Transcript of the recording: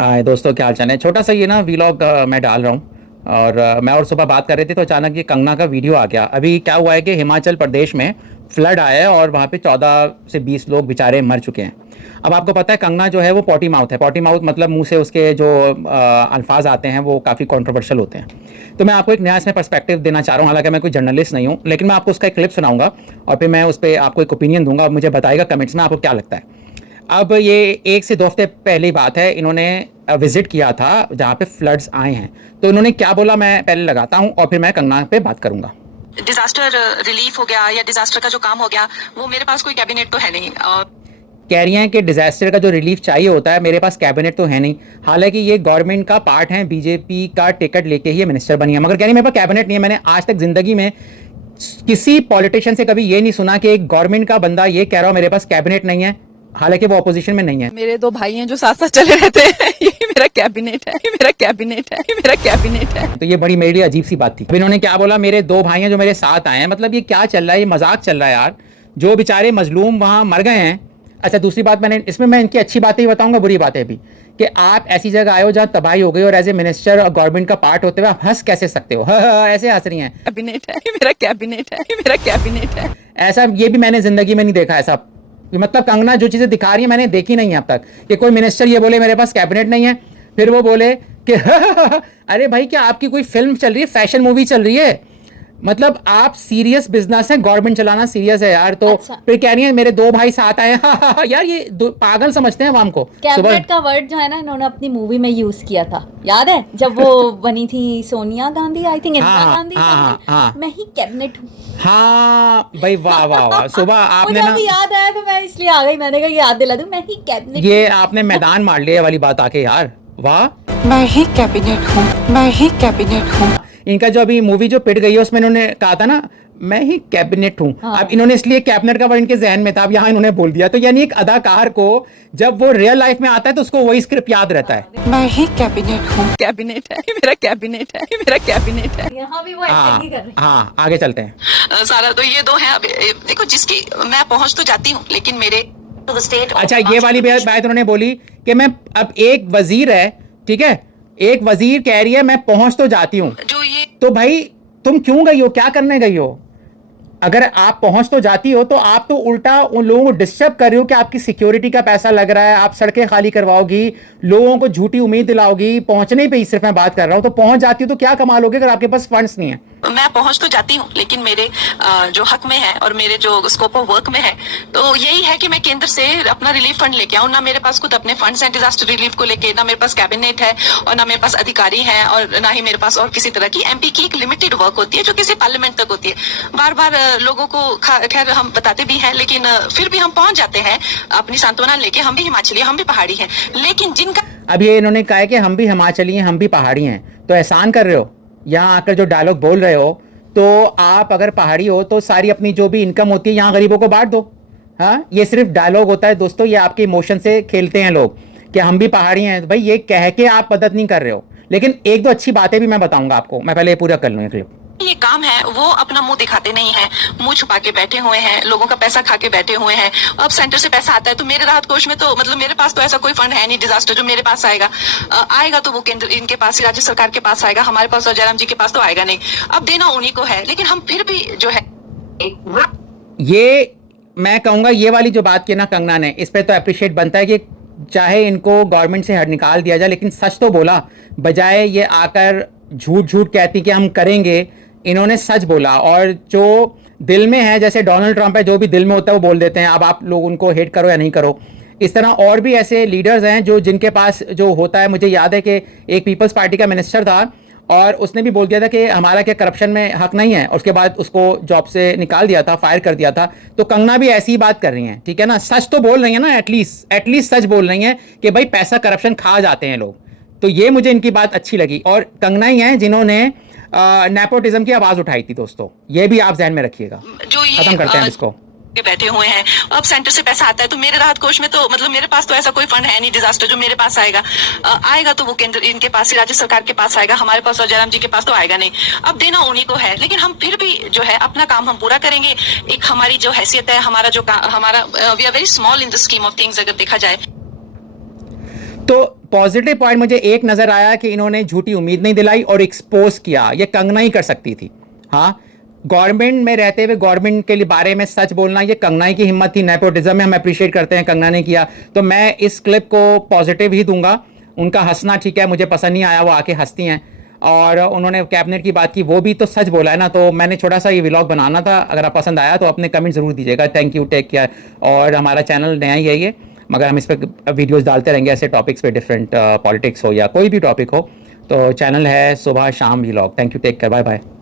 हाय दोस्तों, क्या हाल चाल है। छोटा सा ये ना वीलॉग मैं डाल रहा हूँ। और मैं और सुबह बात कर रहे थे तो अचानक ये कंगना का वीडियो आ गया। अभी क्या हुआ है कि हिमाचल प्रदेश में फ्लड आया है और वहाँ पे 14 से 20 लोग बेचारे मर चुके हैं। अब आपको पता है कंगना जो है वो पॉटी माउथ है। पॉटी माउथ मतलब मुंह से उसके जो अल्फाज आते हैं वो काफ़ी कंट्रोवर्शियल होते हैं। तो मैं आपको एक नया इसमें पर्सपेक्टिव देना चाह रहा हूँ। हालांकि मैं कोई जर्नलिस्ट नहीं हूँ, लेकिन मैं आपको उसका एक क्लिप सुनाऊंगा और फिर मैं उस पर आपको एक ओपिनियन दूंगा और मुझे बताएगा कमेंट्स में आपको क्या लगता है। अब ये 1 से 2 हफ्ते पहली बात है, इन्होंने विजिट किया था जहाँ पे फ्लड्स आए हैं। तो इन्होंने क्या बोला मैं पहले लगाता हूँ और फिर मैं कंगना पे बात करूंगा। डिजास्टर रिलीफ हो गया या डिजास्टर का जो काम हो गया, वो मेरे पास कोई कैबिनेट तो है नहीं। कह रही हैं कि डिजास्टर का जो रिलीफ चाहिए होता है, मेरे पास कैबिनेट तो है नहीं। हालांकि ये गवर्नमेंट का पार्ट है, बीजेपी का टिकट लेके ही ये मिनिस्टर बनी है, मगर कह रही मेरे पास कैबिनेट नहीं है। मैंने आज तक जिंदगी में किसी पॉलिटिशियन से कभी ये नहीं सुना कि एक गवर्नमेंट का बंदा ये कह रहा हो मेरे पास कैबिनेट नहीं है, हालांकि वो अपोजिशन में नहीं है। मेरे दो भाई हैं जो साथ साथ चले रहते हैं। ये मेरा कैबिनेट है, ये मेरा कैबिनेट है, ये मेरा कैबिनेट है। तो ये बड़ी मेरे लिए अजीब सी बात थी। अब इन्होंने क्या बोला, मेरे 2 भाई हैं जो मेरे साथ आए हैं। मतलब ये क्या चल रहा है, ये मजाक चल रहा है यार। जो बेचारे मजलूम वहां मर गए हैं। अच्छा, दूसरी बात मैंने इसमें मैं इनकी अच्छी बातें ही बताऊंगा, बुरी बातें भी, कि आप ऐसी जगह आए हो जहां तबाही हो गई और एज ए मिनिस्टर और गवर्नमेंट का पार्ट होते हुए आप हंस कैसे सकते हो। ऐसे हंस रही हैं। कैबिनेट है, ये मेरा कैबिनेट है, ये मेरा कैबिनेट है। ऐसा ये भी मैंने जिंदगी में नहीं देखा ऐसा। मतलब कंगना जो चीजें दिखा रही है मैंने देखी नहीं है अब तक, कि कोई मिनिस्टर ये बोले मेरे पास कैबिनेट नहीं है, फिर वो बोले कि अरे भाई क्या आपकी कोई फिल्म चल रही है, फैशन मूवी चल रही है। मतलब आप सीरियस बिजनेस है, गवर्नमेंट चलाना सीरियस है यार। तो अच्छा। फिर कह रही है मेरे 2 भाई साथ आए हैं। यार ये पागल समझते हैं आवाम को। कैबिनेट का वर्ड जो है ना इन्होंने अपनी मूवी में यूज किया था, याद है जब वो बनी थी सोनिया गांधी, आई थिंक इंदिरा हाँ, गांधी हाँ, हाँ, हाँ। मैं ही कैबिनेट हूँ। हाँ भाई, वाह वाह वाह। सुबह आपने मुझे ना अभी याद आया तो मैं इसलिए आ गई, मैंने कहा याद दिला दूं, मैं ही कैबिनेट ये आपने मैदान मार लिया वाली बात आके यार, वाह। मैं ही कैबिनेट हूँ, मैं ही कैबिनेट हूँ। इनका जो अभी मूवी जो पिट गई है उसमें इन्होंने कहा था ना मैं ही कैबिनेट हूं। हाँ। अब इन्होंने इसलिए कैबिनेट का वर्ड इनके जहन में था, अब यहाँ इन्होंने बोल दिया। तो यानी एक अदाकार को जब वो रियल लाइफ में आता है तो उसको वही स्क्रिप्ट याद रहता है। मैं ही कैबिनेट हूँ, कैबिनेट है, ये मेरा कैबिनेट है, ये मेरा कैबिनेट है। यहाँ भी वो एक्टिंग ही कर रहे हैं। हाँ, आगे चलते हैं। सारा तो ये दो हैं। अब देखो, जिसकी मैं पहुंच तो जाती हूँ, लेकिन मेरे अच्छा, ये वाली बात उन्होंने बोली कि मैं अब एक वजीर है, ठीक है, एक वजीर कह रही है मैं पहुंच तो जाती हूँ। जो ये तो भाई तुम क्यों गई हो, क्या करने गई हो? अगर आप पहुंच तो जाती हो तो आप तो उल्टा उन लोगों को डिस्टर्ब कर रही हो कि आपकी सिक्योरिटी का पैसा लग रहा है, आप सड़कें खाली करवाओगी, लोगों को झूठी उम्मीद दिलाओगी। पहुंचने पे ही सिर्फ मैं बात कर रहा हूं। तो पहुंच जाती हो तो क्या कमाल होगी अगर आपके पास फंड्स नहीं है। मैं पहुंच तो जाती हूँ, लेकिन मेरे जो हक में है और मेरे जो स्कोप ऑफ वर्क में है, तो यही है कि मैं केंद्र से अपना रिलीफ फंड लेके आऊँ। ना मेरे पास खुद अपने फंड्स हैं डिजास्टर रिलीफ को लेके, ना मेरे पास कैबिनेट है और ना मेरे पास अधिकारी हैं और ना ही मेरे पास और किसी तरह की। एमपी की एक लिमिटेड वर्क होती है जो किसी पार्लियामेंट तक होती है। बार बार लोगों को खैर हम बताते भी हैं, लेकिन फिर भी हम पहुंच जाते हैं अपनी सांत्वना लेके। हम भी हिमाचली, हम भी पहाड़ी हैं, लेकिन जिनका अब ये इन्होंने कहा है कि हम भी हिमाचली हैं, हम भी पहाड़ी हैं, तो एहसान कर रहे हो यहाँ आकर जो डायलॉग बोल रहे हो। तो आप अगर पहाड़ी हो तो सारी अपनी जो भी इनकम होती है यहाँ गरीबों को बांट दो। हाँ, ये सिर्फ डायलॉग होता है दोस्तों, ये आपके इमोशन से खेलते हैं लोग कि हम भी पहाड़ी हैं। तो भाई ये कह के आप मदद नहीं कर रहे हो। लेकिन एक दो अच्छी बातें भी मैं बताऊंगा आपको, मैं पहले ये पूरा कर लूँ ये क्लिप। ये काम है वो अपना मुंह दिखाते नहीं है, मुंह छुपा के बैठे हुए हैं, लोगों का पैसा खा के बैठे हुए हैं। अब सेंटर से पैसा आता है तो मेरे राहत कोष में तो मतलब मेरे पास तो ऐसा कोई फंड है नहीं डिजास्टर जो मेरे पास आएगा। आएगा तो वो केंद्र इनके पास ही, राज्य सरकार के पास आएगा, हमारे पास और जयराम जी के पास तो आएगा नहीं। अब देना उन्हीं को है, लेकिन हम फिर भी जो है ये मैं कहूंगा ये वाली जो बात की ना कंगना ने, इस पे तो अप्रिशिएट बनता है कि चाहे इनको गवर्नमेंट से हट निकाल दिया जाए लेकिन सच तो बोला, बजाय ये आकर झूठ झूठ कहती कि हम करेंगे, इन्होंने सच बोला। और जो दिल में है, जैसे डोनाल्ड ट्रंप है, जो भी दिल में होता है वो बोल देते हैं। अब आप लोग उनको हेट करो या नहीं करो, इस तरह और भी ऐसे लीडर्स हैं जो जिनके पास जो होता है। मुझे याद है कि एक पीपल्स पार्टी का मिनिस्टर था और उसने भी बोल दिया था कि हमारा क्या करप्शन में हक नहीं है, उसके बाद उसको जॉब से निकाल दिया था, फायर कर दिया था। तो कंगना भी ऐसी ही बात कर रही हैं, ठीक है ना, सच तो बोल रही है ना, एटलीस्ट सच बोल रही हैं कि भाई पैसा करप्शन खा जाते हैं लोग। तो ये मुझे इनकी बात अच्छी लगी। और कंगना ही है जिन्होंने नेपोटिज्म की आवाज उठाई थी दोस्तों, ये भी आप ध्यान में रखिएगा। जो ये खत्म करते हैं इसको। बैठे हुए हैं। अब सेंटर से पैसा आता है तो मेरे राहत कोष में तो मतलब मेरे पास तो ऐसा कोई फंड है नहीं डिजास्टर जो मेरे पास आएगा। आएगा तो वो केंद्र इनके पास ही, राज्य सरकार के पास आएगा, हमारे पास और जयराम जी के पास तो आएगा नहीं। अब देना उन्हीं को है, लेकिन हम फिर भी जो है अपना काम हम पूरा करेंगे। एक हमारी जो हैसियत है, हमारा जो हमारा we are very small in the scheme of things अगर देखा जाए। तो पॉजिटिव पॉइंट मुझे एक नजर आया कि इन्होंने झूठी उम्मीद नहीं दिलाई और एक्सपोज किया, ये कंगना ही कर सकती थी। हाँ, गवर्नमेंट में रहते हुए गवर्नमेंट के लिए बारे में सच बोलना ये कंगना ही की हिम्मत थी। नेपोटिज्म में हम अप्रिशिएट करते हैं, कंगना ने किया, तो मैं इस क्लिप को पॉजिटिव ही दूंगा। उनका हंसना ठीक है, मुझे पसंद नहीं आया, वो आके हंसती हैं। और उन्होंने कैबिनेट की बात की, वो भी तो सच बोला है ना। तो मैंने छोटा सा ये व्लॉग बनाना था, अगर आप पसंद आया तो अपने कमेंट ज़रूर दीजिएगा। Thank you, take care. और हमारा चैनल नया ही है ये, मगर हम इस पर वीडियोस डालते रहेंगे ऐसे टॉपिक्स पे, डिफरेंट पॉलिटिक्स हो या कोई भी टॉपिक हो। तो चैनल है सुबह शाम vlog. Thank you, take care, bye bye.